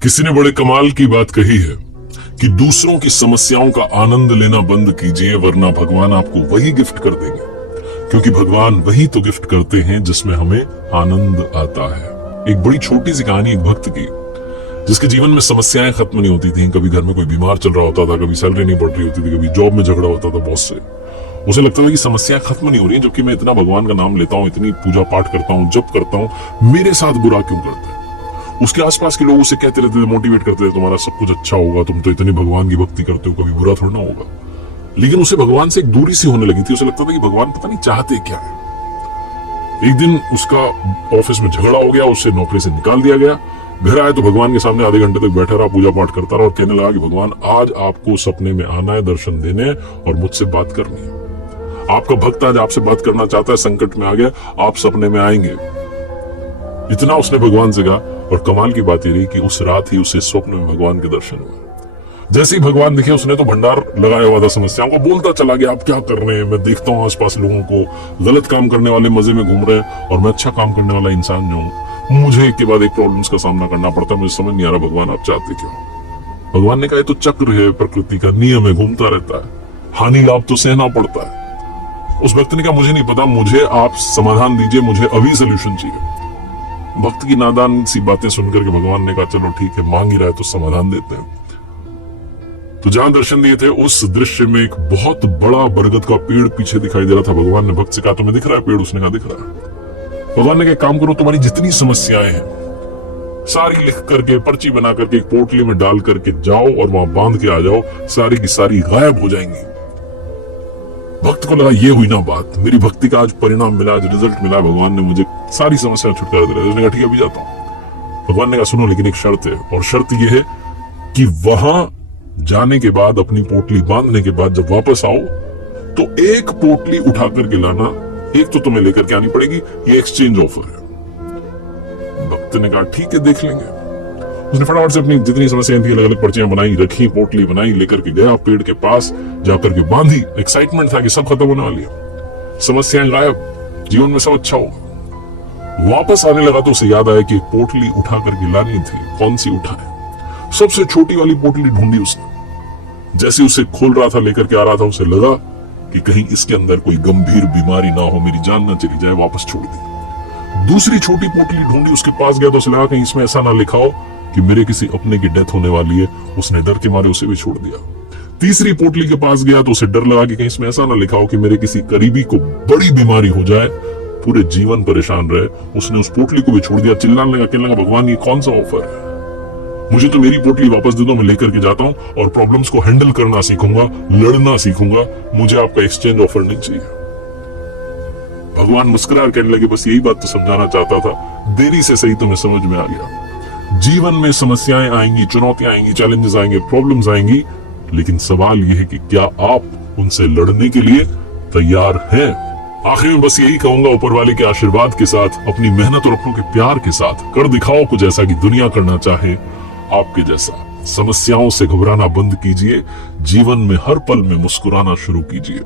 किसी ने बड़े कमाल की बात कही है कि दूसरों की समस्याओं का आनंद लेना बंद कीजिए, वरना भगवान आपको वही गिफ्ट कर देंगे। क्योंकि भगवान वही तो गिफ्ट करते हैं जिसमें हमें आनंद आता है। एक बड़ी छोटी सी कहानी एक भक्त की, जिसके जीवन में समस्याएं खत्म नहीं होती थी। कभी घर में कोई बीमार चल रहा होता था, कभी सैलरी नहीं बढ़ रही होती थी, कभी जॉब में झगड़ा होता था बॉस से। उसे लगता था कि समस्याएं खत्म नहीं हो रही, जबकि मैं इतना भगवान का नाम लेता हूँ, इतनी पूजा पाठ करता हूँ, जप करता हूँ, मेरे साथ बुरा क्यों करते हैं। उसके आसपास के लोग उसे कहते रहते थे, मोटिवेट करते थे, तुम्हारा सब कुछ अच्छा होगा, तुम तो इतनी भगवान की भक्ति करते हो, कभी बुरा थोड़ा ना होगा। लेकिन उसे भगवान से एक दूरी सी होने लगी थी। उसे लगता था कि भगवान पता नहीं चाहते क्या है। एक दिन उसका ऑफिस में झगड़ा हो गया, उससे नौकरी से निकाल दिया गया। घर आया तो भगवान के सामने आधे घंटे तक बैठा रहा, पूजा पाठ करता रहा और कहने लगा कि भगवान आज आपको सपने में आना है, दर्शन देने हैं और मुझसे बात करनी है। आपका भक्त आज आपसे बात करना चाहता है, संकट में आ गया, आप सपने में आएंगे। इतना उसने भगवान से कहा। और कमाल की बात ये रही कि उस रात ही उसे स्वप्न में भगवान के दर्शन हुए। जैसे ही भगवान दिखे, उसने तो भंडार लगाया हुआ था समस्याओं को, बोलता चला गया, आप क्या कर रहे हैं, मैं देखता हूँ आसपास लोगों को, गलत काम करने वाले मजे में घूम रहे हैं और मैं अच्छा काम करने वाला इंसान जो हूँ, मुझे एक के बाद एक प्रॉब्लम्स का सामना करना पड़ता है। मुझे समझ नहीं आ रहा भगवान आप चाहते क्या। भगवान ने कहा, ये तो चक्र है, प्रकृति का नियम है, घूमता रहता है, हानि लाभ तो सहना पड़ता है। उस भक्त ने कहा, मुझे नहीं पता, मुझे आप समाधान दीजिए, मुझे अभी सोल्यूशन चाहिए। भक्त की नादान सी बातें सुनकर के भगवान ने कहा, चलो ठीक है, मांग ही रहा है तो समाधान देते हैं। तो जहां दर्शन दिए थे, उस दृश्य में एक बहुत बड़ा बरगद का पेड़ पीछे दिखाई दे रहा था। भगवान ने भक्त से कहा, तुम्हें दिख रहा है पेड़? उसने कहा, दिख रहा है। भगवान ने कहा, काम करो, तुम्हारी जितनी समस्याएं हैं सारी लिख करके, पर्ची बना करके एक पोटली में डाल करके जाओ और वहां बांध के आ जाओ, सारी की सारी गायब हो जाएंगी। भक्त को लगा, ये हुई ना बात, मेरी भक्ति का आज परिणाम मिला, आज रिजल्ट मिला, भगवान ने मुझे सारी समस्या छुटकारा दिया। उसने कहा, ठीक है, अभी जाता हूं। भगवान ने कहा, सुनो, लेकिन एक शर्त है, और शर्त यह है कि वहां जाने के बाद, अपनी पोटली बांधने के बाद जब वापस आओ तो एक पोटली उठा करके लाना, एक तो तुम्हें लेकर के आनी पड़ेगी, ये एक्सचेंज ऑफर है। भक्त ने कहा, ठीक है, देख लेंगे। उसने फटाफट से अपनी जितनी समस्याएं थी अलग अलग पर्चियां बनाई, रखी, पोटली बनाई, लेकर के गया पेड़ के पास, जाकर के बांधी। एक्साइटमेंट था कि सब खत्म होने वाली है, समस्याएं गायब, जीवन में सब अच्छा होगा। वापस आने लगा तो उसे याद आया कि पोटली उठा करके लानी थी। कौन सी उठाए? सबसे छोटी वाली पोटली ढूंढी उसने। जैसे उसे खोल रहा था, लेकर के आ रहा था, उसे लगा कि कहीं इसके अंदर कोई गंभीर बीमारी ना हो, मेरी जान ना चली जाए, वापस छोड़ दी। दूसरी छोटी पोटली ढूंढी, उसके पास गया तो उसे लगा कहीं इसमें ऐसा ना लिखा हो कि मेरे किसी अपने की डेथ होने वाली है। उसने डर के मारे उसे भी छोड़ दिया। तीसरी पोटली के पास गया तो उसे डर लगा कि कहीं इसमें ऐसा ना लिखा हो कि मेरे किसी करीबी को बड़ी बीमारी हो जाए, पूरे जीवन परेशान रहे। उसने उस पोटली को भी छोड़ दिया। चिल्लाने लगा, कहने लगा, भगवान ये कौन सा ऑफर है, मुझे तो मेरी पोटली वापस दे दो, मैं लेकर के जाता हूँ और प्रॉब्लम्स को हैंडल करना सीखूंगा, लड़ना सीखूंगा, मुझे आपका एक्सचेंज ऑफर नहीं चाहिए। भगवान मुस्कुरा कहने लगे, बस यही बात तो समझाना चाहता था, देरी से सही तुम्हें समझ में आ गया। जीवन में समस्याएं आएंगी, चुनौतियां आएंगी, चैलेंजेस आएंगे, प्रॉब्लम्स आएंगी, लेकिन सवाल यह है कि क्या आप उनसे लड़ने के लिए तैयार हैं? आखिर में बस यही कहूंगा, ऊपर वाले के आशीर्वाद के साथ, अपनी मेहनत और अपनों के प्यार के साथ कर दिखाओ कुछ ऐसा कि दुनिया करना चाहे आपके जैसा। समस्याओं से घबराना बंद कीजिए, जीवन में हर पल में मुस्कुराना शुरू कीजिए।